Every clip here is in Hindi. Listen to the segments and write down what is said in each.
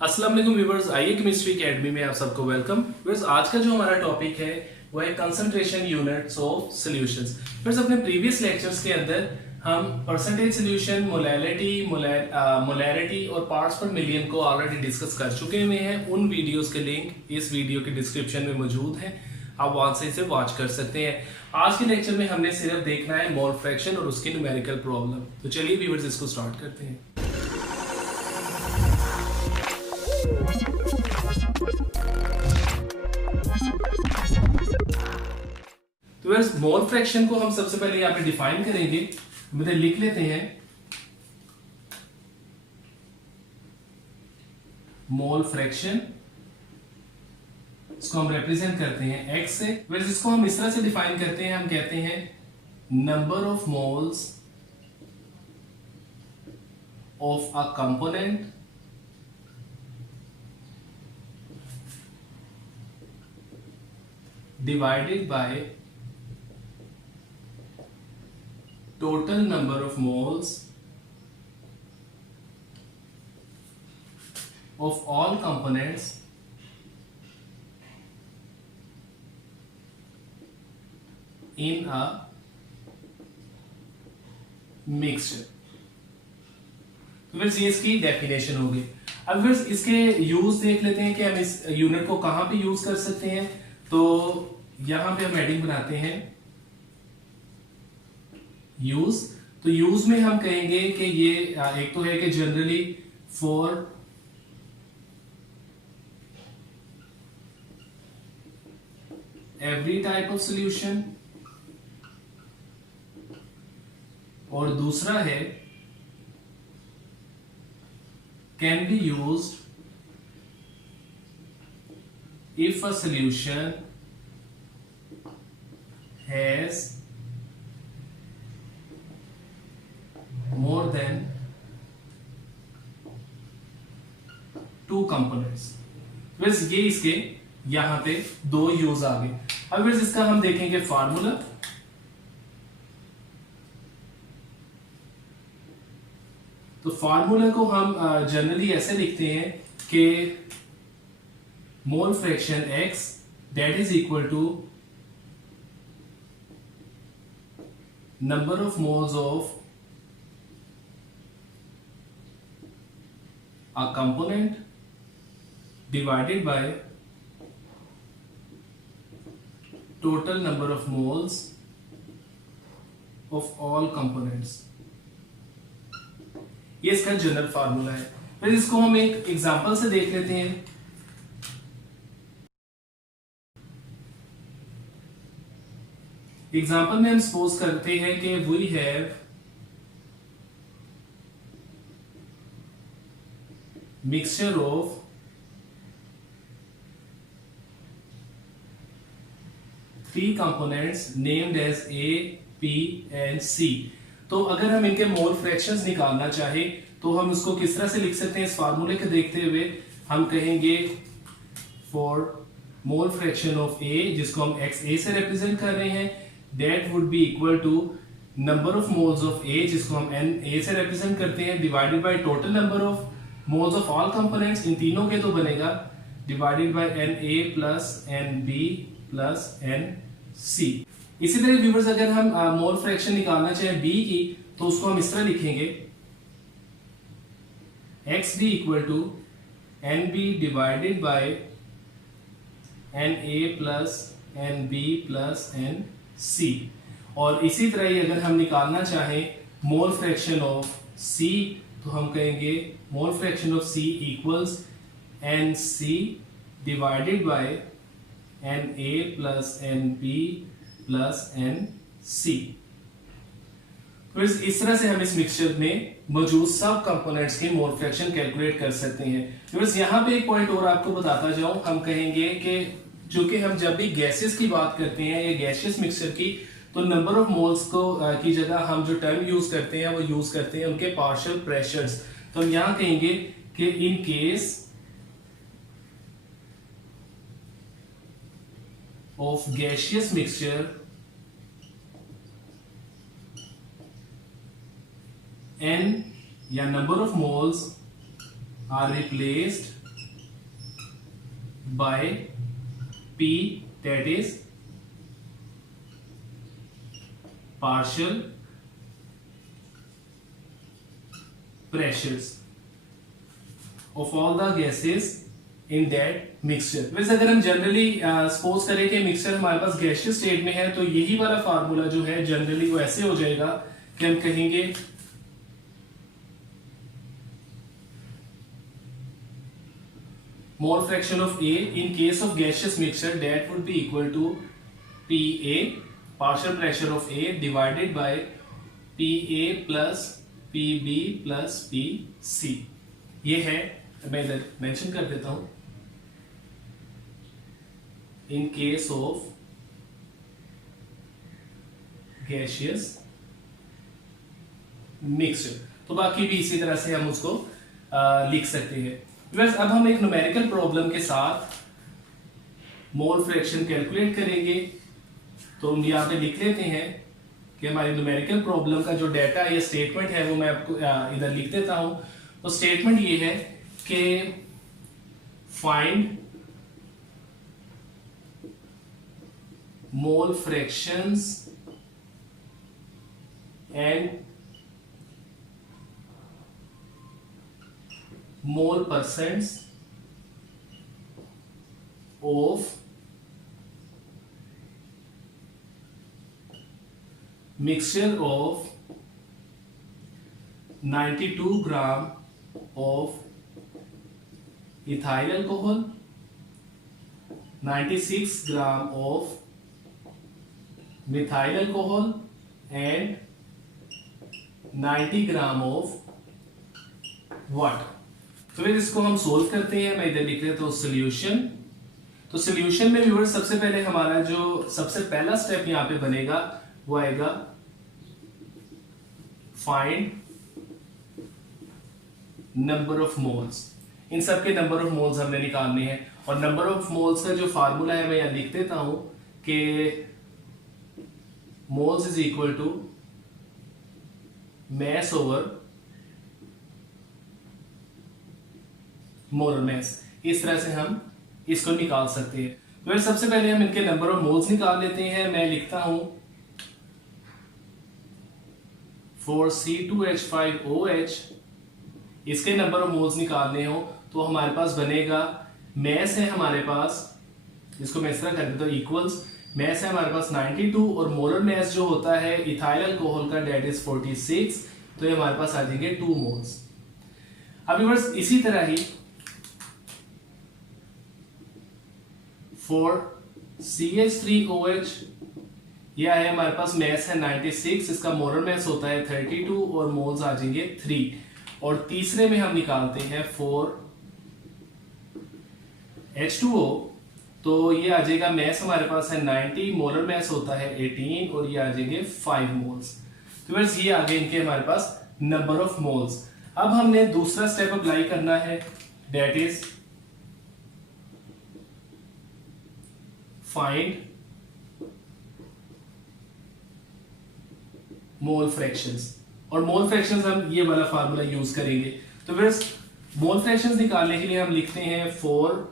अस्सलाम वालेकुम व्यूअर्स, आइए केमिस्ट्री एकेडमी में आप सबको वेलकम। व्यूअर्स, आज का जो हमारा टॉपिक है वो है concentration units of solutions. Viewers, अपने प्रीवियस लेक्चर्स के अंदर हम परसेंटेज सॉल्यूशन, मोलैरिटी और पार्ट्स पर मिलियन को ऑलरेडी डिस्कस कर चुके हुए हैं। उन वीडियोस के लिंक इस वीडियो के डिस्क्रिप्शन में मौजूद हैं, आप वहां से इसे वॉच कर सकते हैं। आज के लेक्चर में हमने सिर्फ देखना है मोल फ्रैक्शन और उसकी न्यूमेरिकल प्रॉब्लम। तो चलिए व्यूअर्स, इसको स्टार्ट करते हैं। तो यार, मोल फ्रैक्शन को हम सबसे पहले यहाँ पे डिफाइन करेंगे। मतलब लिख लेते हैं मोल फ्रैक्शन, इसको हम रिप्रेजेंट करते हैं x से। वैसे इसको हम इस तरह से डिफाइन करते हैं, हम कहते हैं number of moles of a component divided by total number of moles of all components in a mixture। तो फिर ये इसकी डेफिनेशन होगी। अब फिर इसके यूज देख लेते हैं कि हम इस यूनिट को कहां पे यूज कर सकते हैं। तो यहां पे हम हेडिंग बनाते हैं यूज। तो यूज में हम कहेंगे कि ये एक तो है कि generally for every type of solution, और दूसरा है can be used if a solution has more than two components। बस ये इसके यहां पे दो यूज आ गए। अब बस इसका हम देखेंगे फार्मूला। तो फार्मूला को हम जनरली ऐसे लिखते हैं कि mole fraction x that is equal to number of moles of a component divided by total number of moles of all components। ये इसका जनरल फार्मूला है। फिर इसको हम एक एग्जांपल से देख लेते हैं। एग्जाम्पल में हम सपोज करते हैं कि we have mixture of three components named as A, P and C. तो अगर हम इनके मोल फ्रैक्शंस निकालना चाहे तो हम उसको किस तरह से लिख सकते हैं। इस फार्मूले को देखते हुए हम कहेंगे फॉर मोल फ्रैक्शन ऑफ ए, जिसको हम एक्स ए से रिप्रेजेंट कर रहे हैं, that would be equal to number of moles of A, जिसको हम N A से represent करते हैं, divided by total number of moles of all components, इन तीनों के तो बनेगा divided by Na plus Nb plus Nc। इसी तरह व्यूअर्स, अगर हम मोल फ्रैक्शन निकालना चाहें B की तो उसको हम इस तरह लिखेंगे XB equal to Nb divided by Na plus Nb plus Nc। और इसी तरह ही अगर हम निकालना चाहें मोल फ्रैक्शन ऑफ C तो हम कहेंगे mole fraction of C equals Nc divided by Na plus Nb plus Nc। तो इस तरह से हम इस मिक्सचर में मौजूद सब कंपोनेंट्स के मोल फ्रैक्शन कैलकुलेट कर सकते हैं। तो यहाँ पे एक पॉइंट और आपको बताता जाऊं, हम कहेंगे कि जो कि हम जब भी गैसेस की बात करते हैं या गैसियस मिक्सचर की, तो नंबर ऑफ मोल्स को की जगह हम जो टर्म यूज करते हैं वो यूज करते हैं उनके पार्शियल प्रेशर्स। तो हम यहां कहेंगे कि इन case of gaseous mixture n या number of moles are replaced by P, that is partial pressures of all the gases in that mixture। वैसे अगर हम जनरली सपोज करें कि मिक्सचर हमारे पास गैसियस स्टेट में है तो यही वाला फार्मूला जो है जनरली वो ऐसे हो जाएगा कि हम कहेंगे mole fraction of A in case of gaseous mixture that would be equal to P A partial pressure of A divided by P A plus P B plus P C. ये है, मैं इधर मेंशन कर देता हूं, in case of gaseous mixture. तो बाकी भी इसी तरह से हम उसको लिख सकते हैं। बस अब हम एक न्यूमेरिकल प्रॉब्लम के साथ मोल फ्रैक्शन कैलकुलेट करेंगे। तो हम यहाँ पे लिख लेते हैं कि हमारी न्यूमेरिकल प्रॉब्लम का जो डाटा या स्टेटमेंट है वो मैं आपको इधर लिख देता हूं। तो स्टेटमेंट ये है कि find mole fractions and mole percents of mixture of 92 gram of ethyl alcohol, 96 gram of methyl alcohol and 90 gram of water। तो फिर इसको हम सोल्व करते हैं। मैं इधर लिख देता हूं सोल्यूशन। तो सोल्यूशन में व्यूअर्स सबसे पहले हमारा जो सबसे पहला स्टेप यहां पे बनेगा वो आएगा फाइंड नंबर ऑफ मोल्स। इन सब के नंबर ऑफ मोल्स हमने निकालने हैं और नंबर ऑफ मोल्स का जो फार्मूला है मैं यहां लिख देता हूं कि moles is equal to mass over molar mass. इस तरह से हम इसको निकाल सकते हैं। तो सबसे पहले हम इनके नंबर ऑफ मोल्स निकाल लेते हैं। मैं लिखता हूं फॉर C2H5OH इसके नंबर ऑफ मोल्स निकालने हो तो हमारे पास बनेगा, मैस है हमारे पास, इसको मैं इस तरह कर देता हूं इक्वल्स, मैस है हमारे पास 92 और मोलर मैस जो होता है इथाइल अल्कोहल का डेट इज 46। तो ये हमारे पास आ जाएंगे 2 मोल्स। अभी बस इसी तरह ही फॉर CH3OH यह है हमारे पास मैस है 96, इसका मोलर मैस होता है 32 और मोल्स आ जाएंगे 3। और तीसरे में हम निकालते हैं फॉर H2O तो ये आ जाएगा मैस हमारे पास है 90, मोलर मैस होता है 18 और ये आ जाएंगे 5 मोल्स। तो बस ये आ गए इनके हमारे पास नंबर ऑफ मोल्स। अब हमने दूसरा स्टेप अप्लाई करना है that is find mole fractions. और मोल फ्रैक्शंस हम ये वाला फार्मूला यूज करेंगे। तो बस मोल फ्रैक्शंस निकालने के लिए हम लिखते हैं फॉर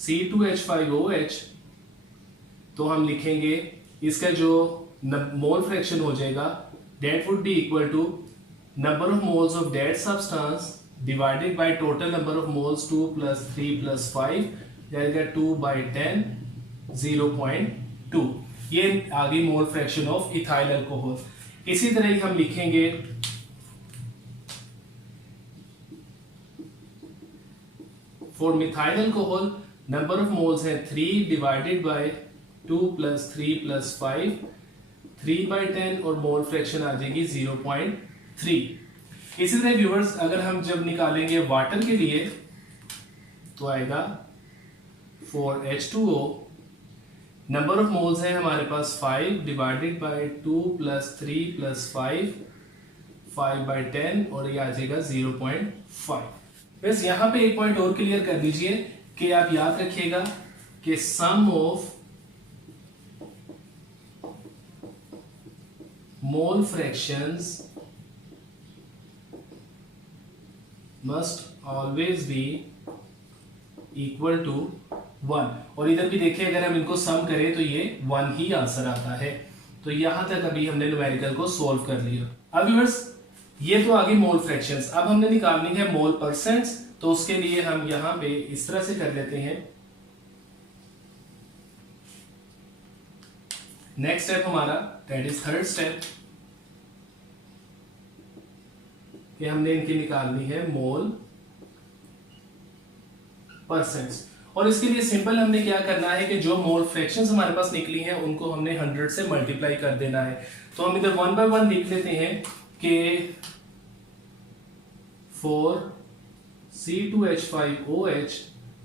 C2H5OH तो हम लिखेंगे इसका जो मोल फ्रैक्शन हो जाएगा that would be equal to number of moles of that substance divided by total number of moles 2 + 3 + 5 जाएगा 2/10 0.2। ये आ गई मोल फ्रैक्शन ऑफ इथाइल अल्कोहल। इसी तरह ही हम लिखेंगे for methyl alcohol number of moles है 3 डिवाइडेड बाय 2 + 3 + 5 3/10 और मोल फ्रैक्शन आ जाएगी 0.3। इसी तरह व्यूअर्स अगर हम जब निकालेंगे वाटर के लिए तो आएगा for H2O number of moles है हमारे पास 5 डिवाइडेड बाय 2 + 3 + 5 5/10 और ये आ जाएगा 0.5। बस यहाँ पे एक पॉइंट और क्लियर कर दीजिए कि आप याद रखिएगा कि sum of mole fractions must always be equal to 1। और इधर भी देखिए अगर हम इनको सम करें तो ये 1 ही आंसर आता है। तो यहां तक अभी हमने न्यूमेरिकल को सॉल्व कर लिया। अब व्यूअर्स ये तो आगे मोल फ्रैक्शंस, अब हमने निकालनी है मोल परसेंट्स। तो उसके लिए हम यहां पे इस तरह से कर लेते हैं। नेक्स्ट स्टेप हमारा दैट इज थर्ड स्टेप कि हमने इनकी निकालनी है मोल परसेंट्स। और इसके लिए सिंपल हमने क्या करना है कि जो मोल फ्रैक्शंस हमारे पास निकली हैं उनको हमने 100 से मल्टीप्लाई कर देना है। तो हम इधर 1 बाय 1 लिख लेते हैं कि 4C2H5OH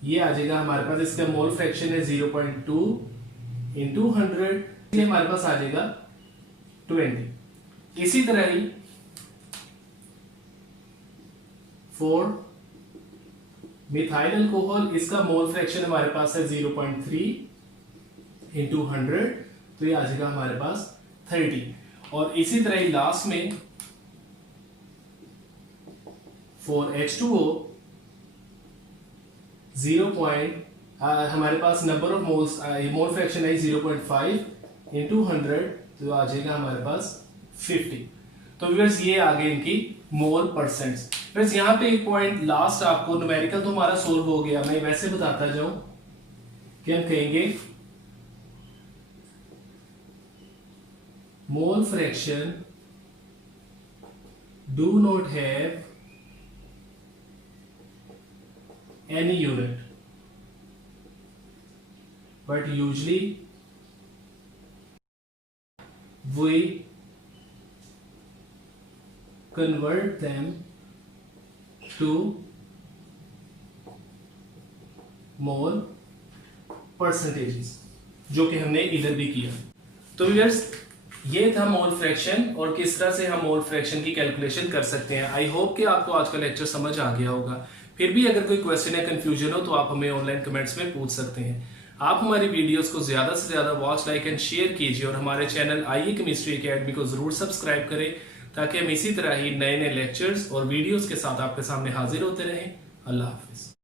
ये आ जाएगा हमारे पास, इसका मोल फ्रैक्शन है 0.2 इंटू 100, ये हमारे पास आ जाएगा 20। इसी तरह ही 4 मिथाइल अल्कोहल, इसका मोल फ्रैक्शन हमारे पास है 0.3 इंटू 100, तो ये आ जाएगा हमारे पास 30। और इसी तरह ही लास्ट में 4H2O हमारे पास number of moles mole fraction है 0.5 इंटू 100, तो आ जाएगा हमारे पास 50। तो व्यूअर्स ये आ गए इनकी मोल परसेंट्स। फ्रेंड्स यहाँ पे एक पॉइंट लास्ट, आपको न्यूमेरिकल तो हमारा सोल्व हो गया, मैं वैसे बताता जाऊं कि हम कहेंगे mole fraction do not have any unit, but usually we convert them to mole percentages, जो कि हमने इधर भी किया। तो व्यूअर्स ये था मोल फ्रैक्शन और किस तरह से हम मोल फ्रैक्शन की कैलकुलेशन कर सकते हैं। आई होप कि आपको आज का लेक्चर समझ आ गया होगा। फिर भी अगर कोई क्वेश्चन या कंफ्यूजन हो तो आप हमें ऑनलाइन कमेंट्स में पूछ सकते हैं। आप हमारी वीडियोस को ज्यादा से ज्यादा वॉच, लाइक एंड शेयर कीजिए और हमारे चैनल आईए केमिस्ट्री एकेडमी को जरूर सब्सक्राइब करें ताकि हम इसी तरह ही नए नए लेक्चर्स और वीडियोस के साथ आपके सामने हाजिर होते रहें। अल्लाह हाफिज।